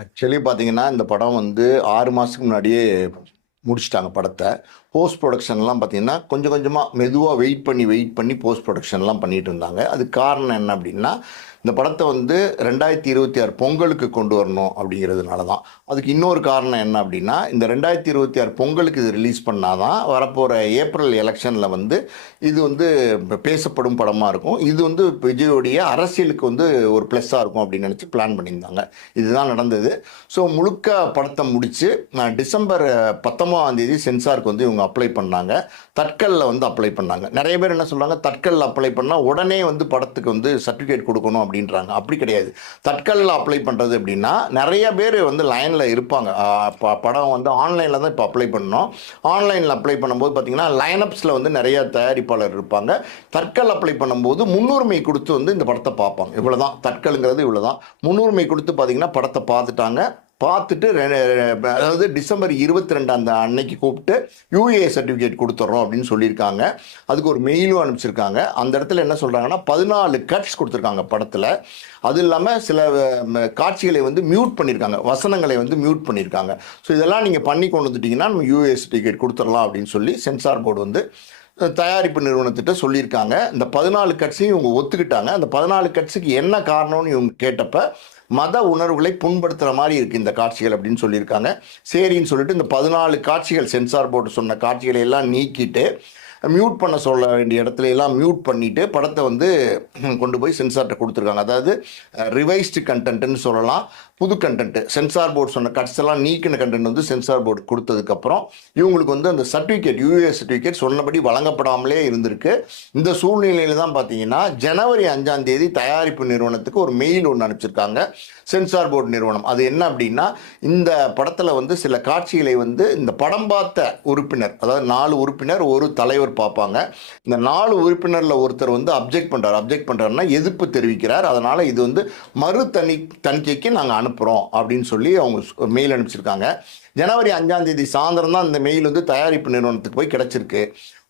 Actually பார்த்தீங்கன்னா இந்த படம் வந்து ஆறு மாதத்துக்கு முன்னாடியே முடிச்சிட்டாங்க படத்தை. போஸ்ட் ப்ரொடக்ஷன்லாம் பார்த்திங்கன்னா கொஞ்சம் கொஞ்சமாக மெதுவாக வெயிட் பண்ணி வெயிட் பண்ணி போஸ்ட் ப்ரொடக்ஷன்லாம் பண்ணிகிட்டு இருந்தாங்க. அதுக்கு காரணம் என்ன அப்படின்னா இந்த படத்தை வந்து ரெண்டாயிரத்தி இருபத்தி ஆறு பொங்கலுக்கு கொண்டு வரணும் அப்படிங்கிறதுனால தான் அதுக்கு இன்னொரு காரணம் என்ன அப்படின்னா இந்த ரெண்டாயிரத்தி இருபத்தி ஆறு பொங்கலுக்கு இது ரிலீஸ் பண்ணால் தான் வரப்போகிற ஏப்ரல் எலெக்ஷனில் வந்து இது வந்து பேசப்படும் படமாக இருக்கும். இது வந்து விஜயோடைய அரசியலுக்கு வந்து ஒரு ப்ளஸ்ஸாக இருக்கும் அப்படின்னு நினச்சி பிளான் பண்ணியிருந்தாங்க. இதுதான் நடந்தது. ஸோ முழுக்க படத்தை முடித்து டிசம்பர் பத்தொன்பதாம் தேதி சென்சாருக்கு வந்து இவங்க அப்ளை பண்ணாங்க. தட்கலில் வந்து அப்ளை பண்ணாங்க. நிறைய பேர் என்ன சொல்கிறாங்க தட்கலில் அப்ளை பண்ணால் உடனே வந்து படத்துக்கு வந்து சர்டிஃபிகேட் கொடுக்கணும் அப்படின்றாங்க. அப்படி கிடையாது. தட்கலில் அப்ளை பண்ணுறது அப்படின்னா நிறைய பேர் வந்து லைனில் இருப்பாங்க. இப்போ ப- படம் வந்து ஆன்லைனில் தான் இப்போ அப்ளை பண்ணோம் ஆன்லைனில் அப்ளை பண்ணும்போது பார்த்திங்கன்னா லைனப்ஸில் வந்து நிறைய தயாரிப்பாளர் இருப்பாங்க. தட்கல் அப்ளை பண்ணும்போது முன்னுரிமை கொடுத்து வந்து இந்த படத்தை பார்ப்பாங்க. இவ்வளோ தான் தட்கலுங்கிறது இவ்வளோ தான் முன்னுரிமை கொடுத்து பார்த்தீங்கன்னா படத்தை பார்த்துட்டாங்க. பார்த்துட்டு ரெ- அதாவது டிசம்பர் இருபத்தி ரெண்டு அந்த அன்னைக்கு கூப்பிட்டு யூஏ சர்டிஃபிகேட் கொடுத்துட்றோம் அப்படின்னு சொல்லியிருக்காங்க. அதுக்கு ஒரு மெயிலும் அனுப்பிச்சிருக்காங்க. அந்த இடத்துல என்ன சொல்கிறாங்கன்னா பதினாலு கட்ஸ் கொடுத்துருக்காங்க படத்தில். அது இல்லாமல் சில காட்சிகளை வந்து மியூட் பண்ணியிருக்காங்க. வசனங்களை வந்து மியூட் பண்ணியிருக்காங்க. ஸோ இதெல்லாம் நீங்கள் பண்ணி கொண்டு வந்துட்டிங்கன்னா நம்ம யூஏ சர்டிஃபிகேட் கொடுத்துடலாம் அப்படின்னு சொல்லி சென்சார் போர்டு வந்து தயாரிப்பு நிறுவனத்திட்ட சொல்லியிருக்காங்க. இந்த பதினாலு கட்ஸையும் இவங்க ஒத்துக்கிட்டாங்க. அந்த பதினாலு கட்ஸுக்கு என்ன காரணம்னு இவங்க கேட்டப்ப மத உணர்வுகளை புண்படுத்துகிற மாதிரி இருக்குது இந்த காட்சிகள் அப்படின்னு சொல்லியிருக்காங்க. சரின்னு சொல்லிட்டு இந்த பதினாலு காட்சிகள் சென்சார் போர்டு சொன்ன காட்சிகளை எல்லாம் நீக்கிட்டு மியூட் பண்ண சொல்ல வேண்டிய இடத்துல எல்லாம் மியூட் பண்ணிட்டு படத்தை வந்து கொண்டு போய் சென்சார்கிட்ட கொடுத்துருக்காங்க. அதாவது ரிவைஸ்டு கண்டென்ட்னு சொல்லலாம். புது கண்டென்ட் சென்சார் போர்டு சொன்ன கட்ஸ் எல்லாம் நீக்கின கண்டென்ட் வந்து சென்சார் போர்டு கொடுத்ததுக்கப்புறம் இவங்களுக்கு வந்து அந்த சர்டிஃபிகேட் யூஏ சர்டிஃபிகேட் சொன்னபடி வழங்கப்படாமலே இருந்திருக்கு. இந்த சூழ்நிலையில தான் பார்த்தீங்கன்னா ஜனவரி அஞ்சாம் தேதி தயாரிப்பு நிறுவனத்துக்கு ஒரு மெயில் ஒன்று அனுப்பிச்சிருக்காங்க. சென்சார் போர்டு நிறுவனம். அது என்ன அப்படின்னா இந்த படத்தில் வந்து சில காட்சிகளை வந்து இந்த படம் பார்த்த உறுப்பினர் அதாவது நாலு உறுப்பினர் ஒரு தலைவர் பார்ப்பாங்க. இந்த நாலு உறுப்பினரில் ஒருத்தர் வந்து அப்ஜெக்ட் பண்ணுறாரு அப்ஜெக்ட் பண்ணுறாருன்னா எதிர்ப்பு தெரிவிக்கிறார். அதனால் இது வந்து மறு தனி தணிக்கைக்கு நாங்கள் அனுப்புகிறோம் அப்படின்னு சொல்லி அவங்க மெயில் அனுப்பிச்சிருக்காங்க. ஜனவரி அஞ்சாம் தேதி சாயந்தரம் தான் இந்த மெயில் வந்து தயாரிப்பு நிறுவனத்துக்கு போய் கிடச்சிருக்கு.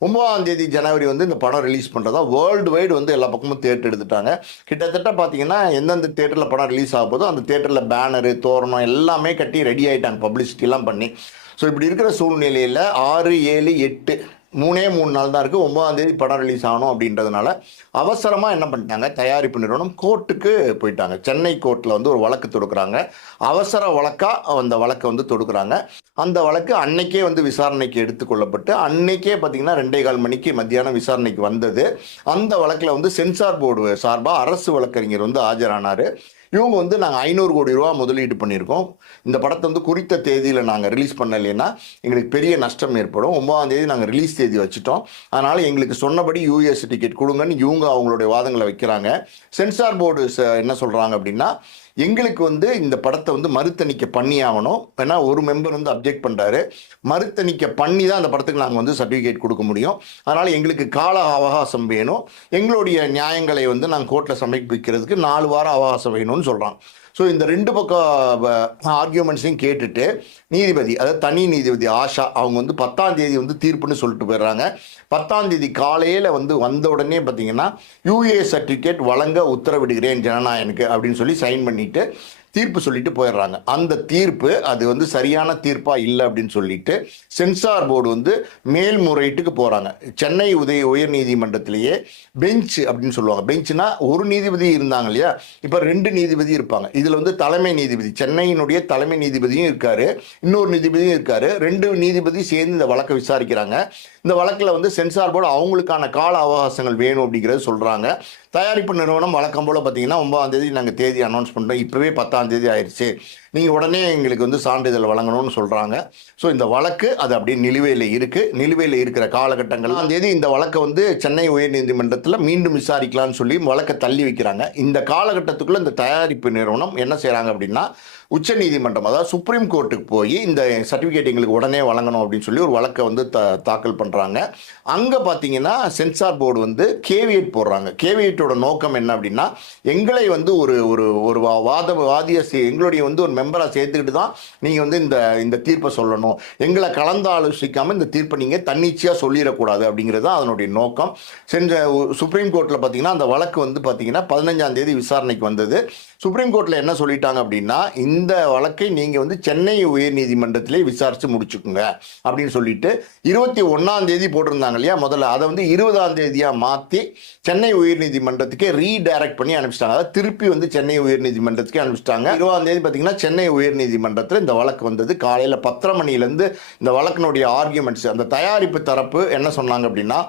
ஒன்பதாம் தேதி ஜனவரி வந்து இந்த படம் ரிலீஸ் பண்ணுறதா வேர்ல்டு வைடு வந்து எல்லா பக்கமும் தேட்டர் எடுத்துட்டாங்க. கிட்டத்தட்ட பார்த்தீங்கன்னா எந்தெந்த தேட்டரில் படம் ரிலீஸ் ஆக போதோ அந்த தேட்டரில் பேனரு தோரணம் எல்லாமே கட்டி ரெடி ஆகிட்டாங்க பப்ளிசிட்டிலாம் பண்ணி. ஸோ இப்படி இருக்கிற சூழ்நிலையில் ஆறு ஏழு எட்டு மூணே மூணு நாள் தான் இருக்குது ஒன்பதாம் தேதி படம் ரிலீஸ் ஆகணும் அப்படின்றதுனால அவசரமாக என்ன பண்ணிட்டாங்க? தயாரிப்பு நிறுவனம் கோர்ட்டுக்கு போயிட்டாங்க. சென்னை கோர்ட்டில் வந்து ஒரு வழக்கு தொடுக்குறாங்க. அவசர வழக்காக அந்த வழக்கை வந்து தொடுக்குறாங்க. அந்த வழக்கு அன்னைக்கே வந்து விசாரணைக்கு எடுத்துக்கொள்ளப்பட்டு அன்னைக்கே பார்த்தீங்கன்னா ரெண்டே கால் மணிக்கு மத்தியானம் விசாரணைக்கு வந்தது. அந்த வழக்கில் வந்து சென்சார் போர்டு சார்பாக அரசு வழக்கறிஞர் வந்து ஆஜரானார். இவங்க வந்து நாங்கள் ஐநூறு கோடி ரூபா முதலீடு பண்ணியிருக்கோம். இந்த படத்தை வந்து குறித்த தேதியில் நாங்கள் ரிலீஸ் பண்ணலைன்னா எங்களுக்கு பெரிய நஷ்டம் ஏற்படும். ஒன்பதாம் தேதி நாங்கள் ரிலீஸ் தேதி வச்சுட்டோம். அதனால் எங்களுக்கு சொன்னபடி யூஎஸ் டிக்கெட் கொடுங்கன்னு இவங்க அவங்களுடைய வாதங்களை வைக்கிறாங்க. சென்சார் போர்டு என்ன சொல்கிறாங்க அப்படின்னா எங்களுக்கு வந்து இந்த படத்தை வந்து மறுத்தணிக்கை பண்ணி ஆகணும் ஏன்னா ஒரு மெம்பர் வந்து அப்ஜெக்ட் பண்ணுறாரு மறுத்தணிக்கை பண்ணி தான் அந்த படத்துக்கு நாங்கள் வந்து சர்டிஃபிகேட் கொடுக்க முடியும். அதனால் எங்களுக்கு கால அவகாசம் வேணும். எங்களுடைய நியாயங்களை வந்து நாங்கள் கோர்ட்டில் சமர்ப்பிக்கிறதுக்கு நாலு வாரம் அவகாசம் வேணும்னு சொல்கிறான் ஸோ இந்த ரெண்டு பக்கம் ஆர்கியூமெண்ட்ஸையும் கேட்டுட்டு நீதிபதி அதாவது தனி நீதிபதி ஆஷா அவங்க வந்து பத்தாம் தேதி வந்து தீர்ப்புன்னு சொல்லிட்டு போயிடுறாங்க. பத்தாம் தேதி காலையில் வந்து வந்த உடனே பார்த்தீங்கன்னா யூஏ சர்டிஃபிகேட் வழங்க உத்தரவிடுகிறேன் ஜனநாயகனுக்கு அப்படின்னு சொல்லி சைன் பண்ணிட்டு தீர்ப்பு சொல்லிட்டு போயிடுறாங்க. அந்த தீர்ப்பு அது வந்து சரியான தீர்ப்பா இல்லை அப்படின்னு சொல்லிட்டு சென்சார் போர்டு வந்து மேல்முறையீட்டுக்கு போறாங்க. சென்னை உதய உயர் நீதிமன்றத்திலேயே பெஞ்ச் அப்படின்னு சொல்லுவாங்க. பெஞ்ச்னா ஒரு நீதிபதி இருந்தாங்க இல்லையா? இப்போ ரெண்டு நீதிபதி இருப்பாங்க. இதுல வந்து தலைமை நீதிபதி சென்னையினுடைய தலைமை நீதிபதியும் இருக்காரு. இன்னொரு நீதிபதியும் இருக்காரு. ரெண்டு நீதிபதி சேர்ந்து இந்த வழக்கை விசாரிக்கிறாங்க. இந்த வழக்கில் வந்து சென்சார் போர்டு அவங்களுக்கான கால அவகாசங்கள் வேணும் அப்படிங்கிறது சொல்றாங்க. தயாரிப்பு நிறுவனம் வழக்கம் போல் பார்த்தீங்கன்னா ஒன்பதாம் தேதி நாங்கள் தேதி அனௌன்ஸ் பண்ணுறோம் இப்போவே பத்தாம் தேதி ஆயிடுச்சு நீங்கள் உடனே எங்களுக்கு வந்து சான்றிதழ் வழங்கணும்னு சொல்கிறாங்க ஸோ இந்த வழக்கு அது அப்படியே நிலுவையில் இருக்குது நிலுவையில் இருக்கிற காலகட்டங்கள் அந்த தேதி இந்த வழக்கை வந்து சென்னை உயர்நீதிமன்றத்தில் மீண்டும் விசாரிக்கலாம்னு சொல்லி வழக்கை தள்ளி வைக்கிறாங்க. இந்த காலகட்டத்துக்குள்ளே இந்த தயாரிப்பு நிறுவனம் என்ன செய்கிறாங்க அப்படின்னா உச்ச நீதிமன்றம் அதாவது சுப்ரீம் கோர்ட்டுக்கு போய் இந்த சர்டிஃபிகேட் எங்களுக்கு உடனே வழங்கணும் அப்படின்னு சொல்லி ஒரு வழக்கை வந்து த தாக்கல் பண்ணுறாங்க அங்கே பார்த்தீங்கன்னா சென்சார் போர்டு வந்து கேவியட் போடுறாங்க. கேவியட்டோட நோக்கம் என்ன அப்படின்னா எங்களை வந்து ஒரு ஒரு ஒரு வா- வாத வாதிய சே- எங்களுடைய வந்து ஒரு மெம்பரை சேர்த்துக்கிட்டு தான் நீங்கள் வந்து இந்த இந்த தீர்ப்பை சொல்லணும். எங்களை கலந்து ஆலோசிக்காமல் இந்த தீர்ப்பை நீங்கள் தன்னிச்சையாக சொல்லிடக்கூடாது அப்படிங்கிறது தான் அதனுடைய நோக்கம். சென்ற சுப்ரீம் கோர்ட்டில் பார்த்தீங்கன்னா அந்த வழக்கு வந்து பார்த்தீங்கன்னா பதினஞ்சாம் தேதி விசாரணைக்கு வந்தது. சுப்ரீம் கோர்ட்டில் என்ன சொல்லிட்டாங்க அப்படின்னா இந்த வழக்கை நீங்கள் வந்து சென்னை உயர்நீதிமன்றத்திலே விசாரித்து முடிச்சுக்குங்க அப்படின்னு சொல்லிட்டு இருபத்தி ஒன்றாம் தேதி போட்டிருந்தாங்க இல்லையா? முதல்ல அதை வந்து இருபதாம் தேதியாக மாற்றி சென்னை உயர்நீதிமன்றத்துக்கே ரீடைரக்ட் பண்ணி அனுப்பிச்சிட்டாங்க. அதாவது திருப்பி வந்து சென்னை உயர்நீதிமன்றத்துக்கே அனுப்பிச்சிட்டாங்க. இருபதாம் தேதி பார்த்தீங்கன்னா சென்னை உயர்நீதிமன்றத்தில் இந்த வழக்கு வந்தது. காலையில் பத்தரை மணிலேருந்து இந்த வழக்கினுடைய ஆர்கியூமெண்ட்ஸ் அந்த தயாரிப்பு தரப்பு என்ன சொன்னாங்க அப்படின்னா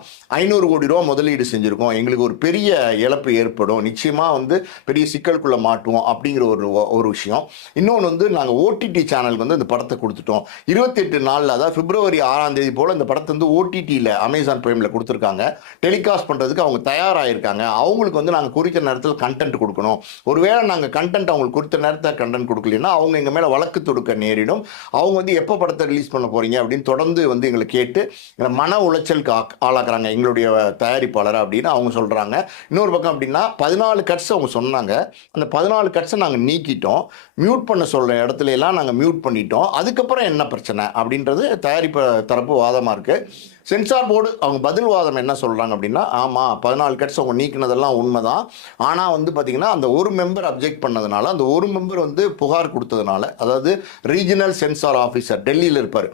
ஐநூறு கோடி ரூபா முதலீடு செஞ்சுருக்கோம். எங்களுக்கு ஒரு பெரிய இழப்பு ஏற்படும். நிச்சயமாக வந்து பெரிய சிக்கலுக்குள்ள காட்டுவோம் அப்படிங்கிற ஒரு ஒரு விஷயம். இன்னொன்று வந்து நாங்கள் ஓடிடி சேனலுக்கு வந்து இந்த படத்தை கொடுத்துட்டோம். இருபத்தெட்டு நாளில் அதாவது பிப்ரவரி ஆறாம் தேதி போல் இந்த படத்தை வந்து ஓடிடியில் அமேசான் பிரைமில் கொடுத்துருக்காங்க. டெலிகாஸ்ட் பண்ணுறதுக்கு அவங்க தயாராகிருக்காங்க அவங்களுக்கு வந்து நாங்கள் குறித்த நேரத்தில் கண்டென்ட் கொடுக்கணும். ஒருவேளை நாங்கள் கண்டென்ட் அவங்களுக்கு குறித்த நேரத்தில் கண்டென்ட் கொடுக்கலன்னா அவங்க எங்கள் மேலே வழக்கு தொடுக்க நேரிடும். அவங்க வந்து எப்போ படத்தை ரிலீஸ் பண்ண போகிறீங்க அப்படின்னு தொடர்ந்து வந்து எங்களை கேட்டு எங்களை மன உளைச்சலுக்கு ஆக்- ஆளாக்குறாங்க எங்களுடைய தயாரிப்பாளர் அப்படின்னு அவங்க சொல்கிறாங்க இன்னொரு பக்கம் அப்படின்னா பதினாலு கட்ஸ் அவங்க சொன்னாங்க. அந்த பதினாலு பதினாலு கட்ஸை நாங்கள் நீக்கிட்டோம். மியூட் பண்ண சொல்கிற இடத்துல எல்லாம் நாங்கள் மியூட் பண்ணிட்டோம். அதுக்கப்புறம் என்ன பிரச்சனை? அப்படின்றது தயாரிப்பு தரப்பு வாதமாக இருக்குது சென்சார் போர்டு அவங்க பதில் வாதம் என்ன சொல்கிறாங்க அப்படின்னா ஆமாம் பதினாலு கட்ஸ் அவங்க நீக்கினதெல்லாம் உண்மை தான் ஆனால் வந்து பார்த்திங்கன்னா அந்த ஒரு மெம்பர் அப்ஜெக்ட் பண்ணதுனால அந்த ஒரு மெம்பர் வந்து புகார் கொடுத்ததுனால அதாவது ரீஜனல் சென்சார் ஆஃபீஸர் டெல்லியில் இருப்பார்.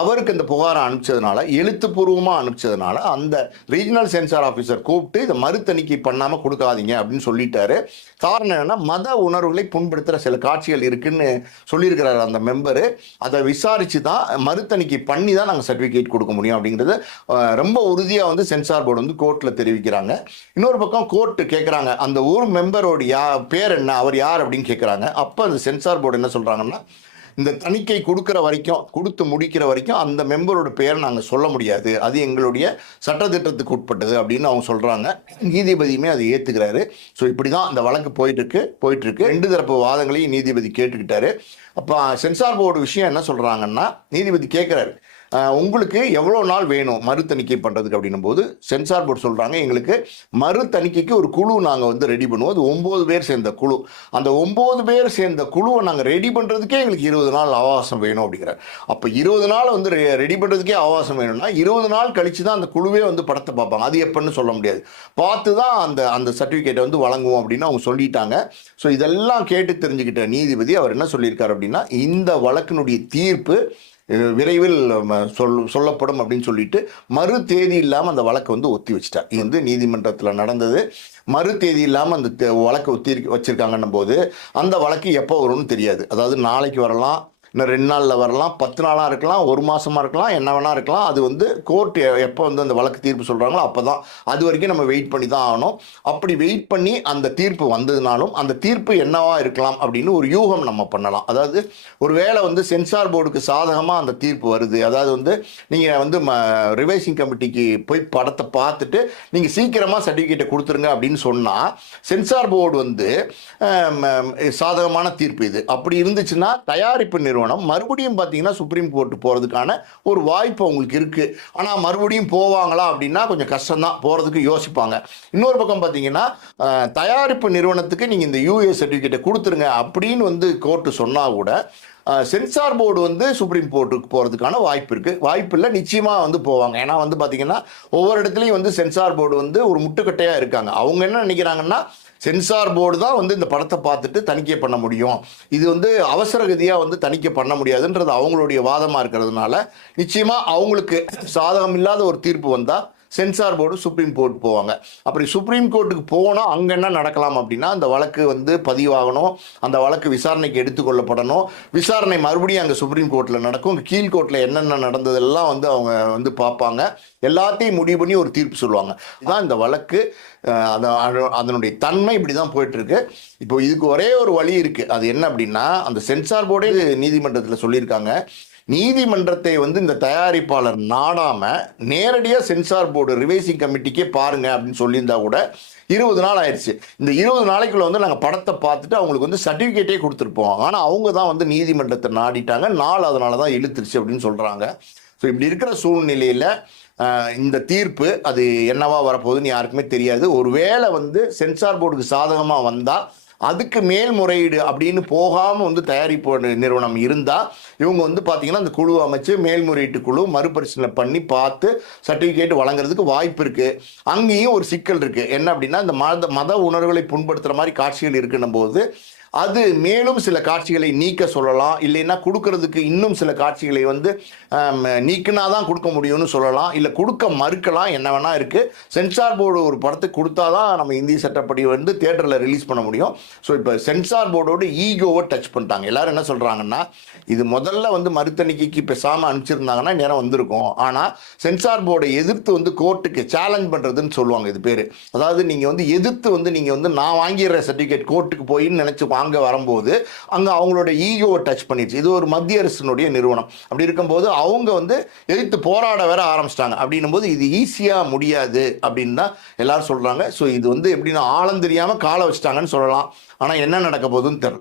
அவருக்கு இந்த புகாரை அனுப்பிச்சதுனால எழுத்துப்பூர்வமாக அனுப்பிச்சதுனால அந்த ரீஜனல் சென்சார் ஆஃபீஸர் கூப்பிட்டு இதை மறுதணிக்கை பண்ணாமல் கொடுக்காதீங்க அப்படின்னு சொல்லிட்டாரு. காரணம் என்னென்னா மத உணர்வுகளை புண்படுத்துகிற சில காட்சிகள் இருக்குன்னு சொல்லியிருக்கிறார் அந்த மெம்பரு அதை விசாரித்து தான் மறுதணிக்கை பண்ணி தான் நாங்கள் சர்டிஃபிகேட் கொடுக்க முடியும் அப்படிங்கிறது ரொம்ப உறுதியாக வந்து சென்சார் போர்டு வந்து கோர்ட்டில் தெரிவிக்கிறாங்க. இன்னொரு பக்கம் கோர்ட்டு கேட்குறாங்க அந்த ஒரு மெம்பரோட யா பேர் என்ன அவர் யார் அப்படின்னு கேட்குறாங்க அப்போ அந்த சென்சார் போர்டு என்ன சொல்கிறாங்கன்னா இந்த தணிக்கை கொடுக்குற வரைக்கும் கொடுத்து முடிக்கிற வரைக்கும் அந்த மெம்பரோட பேரை நாங்கள் சொல்ல முடியாது. அது எங்களுடைய சட்டத்திட்டத்துக்கு உட்பட்டது அப்படின்னு அவங்க சொல்கிறாங்க நீதிபதியுமே அதை ஏற்றுக்கிறாரு ஸோ இப்படி தான் அந்த வழக்கு போயிட்டுருக்கு போயிட்டுருக்கு ரெண்டு தரப்பு வாதங்களையும் நீதிபதி கேட்டுக்கிட்டாரு. அப்போ சென்சார் போர்டு விஷயம் என்ன சொல்கிறாங்கன்னா நீதிபதி கேட்குறாரு உங்களுக்கு எவ்வளோ நாள் வேணும் மறு தணிக்கை பண்ணுறதுக்கு அப்படின்னும் போது சென்சார் போர்டு சொல்கிறாங்க எங்களுக்கு மறு தணிக்கைக்கு ஒரு குழு நாங்கள் வந்து ரெடி பண்ணுவோம். அது ஒம்பது பேர் சேர்ந்த குழு. அந்த ஒம்பது பேர் சேர்ந்த குழுவை நாங்கள் ரெடி பண்ணுறதுக்கே எங்களுக்கு இருபது நாள் அவகாசம் வேணும் அப்படிங்கிறார். அப்போ இருபது நாள் வந்து ரெடி பண்ணுறதுக்கே அவகாசம் வேணும்னா இருபது நாள் கழித்து தான் அந்த குழுவே வந்து படத்தை பார்ப்பாங்க. அது எப்படின்னு சொல்ல முடியாது. பார்த்து தான் அந்த அந்த சர்டிஃபிகேட்டை வந்து வழங்குவோம் அப்படின்னு அவங்க சொல்லிட்டாங்க. ஸோ இதெல்லாம் கேட்டு தெரிஞ்சுக்கிட்ட நீதிபதி அவர் என்ன சொல்லியிருக்காரு அப்படின்னு இந்த வழக்கினுடைய தீர்ப்பு விரைவில் சொல் சொல்லப்படும் அப்படின்னு சொல்லிட்டு மறு தேதி இல்லாமல் அந்த வழக்கை வந்து ஒத்தி வச்சிட்டார். இது வந்து நீதிமன்றத்தில் நடந்தது. மறு தேதி இல்லாமல் அந்த வழக்கை ஒத்தி வச்சிருக்காங்கன்னும் போது அந்த வழக்கு எப்போ வரும்னு தெரியாது. அதாவது நாளைக்கு வரலாம் இன்னும் ரெண்டு நாளில் வரலாம். பத்து நாளாக இருக்கலாம். ஒரு மாதமாக இருக்கலாம். என்ன வேணா இருக்கலாம். அது வந்து கோர்ட் எப்போ வந்து அந்த வழக்கு தீர்ப்பு சொல்கிறாங்களோ அப்போ தான் அது வரைக்கும் நம்ம வெயிட் பண்ணி தான் ஆகணும். அப்படி வெயிட் பண்ணி அந்த தீர்ப்பு வந்ததுனாலும் அந்த தீர்ப்பு என்னவா இருக்கலாம் அப்படின்னு ஒரு யூகம் நம்ம பண்ணலாம். அதாவது ஒரு வேளை வந்து சென்சார் போர்டுக்கு சாதகமாக அந்த தீர்ப்பு வருது. அதாவது வந்து நீங்கள் வந்து ரிவைசிங் கமிட்டிக்கு போய் படத்தை பார்த்துட்டு நீங்கள் சீக்கிரமாக சர்டிஃபிகேட்டை கொடுத்துருங்க அப்படின்னு சொன்னால் சென்சார் போர்டு வந்து சாதகமான தீர்ப்பு இது. அப்படி இருந்துச்சுன்னா தயாரிப்பு நிறுவனம் மறுபடியும் பார்த்தீங்கன்னா சுப்ரீம் கோர்ட் போகிறதுக்கான ஒரு வாய்ப்பு அவங்களுக்கு இருக்குது ஆனால் மறுபடியும் போவாங்களா அப்படின்னா கொஞ்சம் கஷ்டம்தான். போகிறதுக்கு யோசிப்பாங்க. இன்னொரு பக்கம் பார்த்தீங்கன்னா தயாரிப்பு நிறுவனத்துக்கு நீங்கள் இந்த யூஏ சர்டிஃபிகேட்டை கொடுத்துருங்க அப்படின்னு வந்து கோர்ட்டு சொன்னால் கூட சென்சார் போர்டு வந்து சுப்ரீம் கோர்ட்டுக்கு போகிறதுக்கான வாய்ப்பு இருக்குது வாய்ப்பு இல்லை நிச்சயமாக வந்து போவாங்க. ஏன்னா வந்து பார்த்தீங்கன்னா ஒவ்வொரு இடத்துலையும் வந்து சென்சார் போர்டு வந்து ஒரு முட்டுக்கட்டையாக இருக்காங்க. அவங்க என்ன நினைக்கிறாங்கன்னா சென்சார் போர்டு தான் வந்து இந்த படத்தை பார்த்துட்டு தணிக்கை பண்ண முடியும். இது வந்து அவசரகதியாக வந்து தணிக்கை பண்ண முடியாதுன்றது அவங்களுடைய வாதமாக இருக்கிறதுனால நிச்சயமாக அவங்களுக்கு சாதகம் இல்லாத ஒரு தீர்ப்பு வந்தால் சென்சார் போர்டு சுப்ரீம் கோர்ட் போவாங்க. அப்படி சுப்ரீம் கோர்ட்டுக்கு போனால் அங்கே என்ன நடக்கலாம் அப்படின்னா அந்த வழக்கு வந்து பதிவாகணும். அந்த வழக்கு விசாரணைக்கு எடுத்துக்கொள்ளப்படணும் விசாரணை மறுபடியும் அங்கே சுப்ரீம் கோர்ட்டில் நடக்கும். கீழ் கோர்ட்டில் என்னென்ன நடந்ததெல்லாம் வந்து அவங்க வந்து பார்ப்பாங்க. எல்லாத்தையும் முடிவு பண்ணி ஒரு தீர்ப்பு சொல்லுவாங்க. இதுதான் இந்த வழக்கு. அதனுடைய தன்மை இப்படி தான் போயிட்டுருக்கு. இப்போ இதுக்கு ஒரே ஒரு வழி இருக்குது அது என்ன அப்படின்னா அந்த சென்சார் போர்டே நீதிமன்றத்தில் சொல்லியிருக்காங்க. நீதிமன்றத்தை வந்து இந்த தயாரிப்பாளர் நாடாம நேரடியாக சென்சார் போர்டு ரிவைசிங் கமிட்டிக்கே பாருங்க அப்படின்னு சொல்லியிருந்தா கூட இருபது நாள் ஆயிடுச்சு. இந்த இருபது நாளைக்குள்ள வந்து நாங்கள் படத்தை பார்த்துட்டு அவங்களுக்கு வந்து சர்டிஃபிகேட்டே கொடுத்துருப்போம். ஆனால் அவங்க தான் வந்து நீதிமன்றத்தை நாடிட்டாங்க. நாள் அதனால தான் இழுத்துருச்சு அப்படின்னு சொல்கிறாங்க ஸோ இப்படி இருக்கிற சூழ்நிலையில் இந்த தீர்ப்பு அது என்னவா வரப்போகுதுன்னு யாருக்குமே தெரியாது. ஒருவேளை வந்து சென்சார் போர்டுக்கு சாதகமாக வந்தால் அதுக்கு மேல்முறையீடு அப்படின்னு போகாமல் வந்து தயாரிப்பு நிறுவனம் இருந்தால் இவங்க வந்து பார்த்தீங்கன்னா அந்த குழு அமைச்சு மேல்முறையீட்டு குழு மறுபரிசீலனை பண்ணி பார்த்து சர்டிஃபிகேட் வழங்குறதுக்கு வாய்ப்பு இருக்குது அங்கேயும் ஒரு சிக்கல் இருக்குது என்ன அப்படின்னா இந்த மத மத உணர்வுகளை புண்படுத்துகிற மாதிரி காட்சிகள் இருக்குன்னும் போது அது மேலும் சில காட்சிகளை நீக்க சொல்லலாம். இல்லைன்னா கொடுக்கறதுக்கு இன்னும் சில காட்சிகளை வந்து நீக்கினா தான் கொடுக்க முடியும்னு சொல்லலாம். இல்லை கொடுக்க மறுக்கலாம் என்ன வேணா இருக்கு. சென்சார் போர்டு ஒரு படத்துக்கு கொடுத்தாதான் நம்ம இந்திய சட்டப்படி வந்து தியேட்டரில் ரிலீஸ் பண்ண முடியும். ஸோ இப்போ சென்சார் போர்டோட ஈகோவை டச் பண்ணிட்டாங்க. எல்லாரும் என்ன சொல்கிறாங்கன்னா இது முதல்ல வந்து மறுத்தணிக்கைக்கு பேசாமல் அனுப்பிச்சிருந்தாங்கன்னா நேரம் வந்திருக்கும். ஆனால் சென்சார் போர்டை எதிர்த்து வந்து கோர்ட்டுக்கு சேலஞ்ச் பண்ணுறதுன்னு சொல்லுவாங்க இது பேர். அதாவது நீங்கள் வந்து எதிர்த்து வந்து நீங்கள் வந்து நான் வாங்கிடுற சர்டிஃபிகேட் கோர்ட்டுக்கு போயின்னு நினச்சி வாங்க வரும்போது அங்கே அவங்களோட ஈகோவை டச் பண்ணிடுச்சு. இது ஒரு மத்திய அரசினுடைய நிறுவனம். அப்படி இருக்கும்போது அவங்க வந்து எதிர்த்து போராட வேற ஆரம்பிச்சிட்டாங்க. அப்படின்னும் போது இது ஈஸியாக முடியாது அப்படின்னு தான் எல்லாரும் சொல்கிறாங்க ஸோ இது வந்து எப்படின்னா ஆழம் தெரியாமல் காலை வச்சிட்டாங்கன்னு சொல்லலாம். ஆனால் என்ன நடக்க போகுதுன்னு தெரில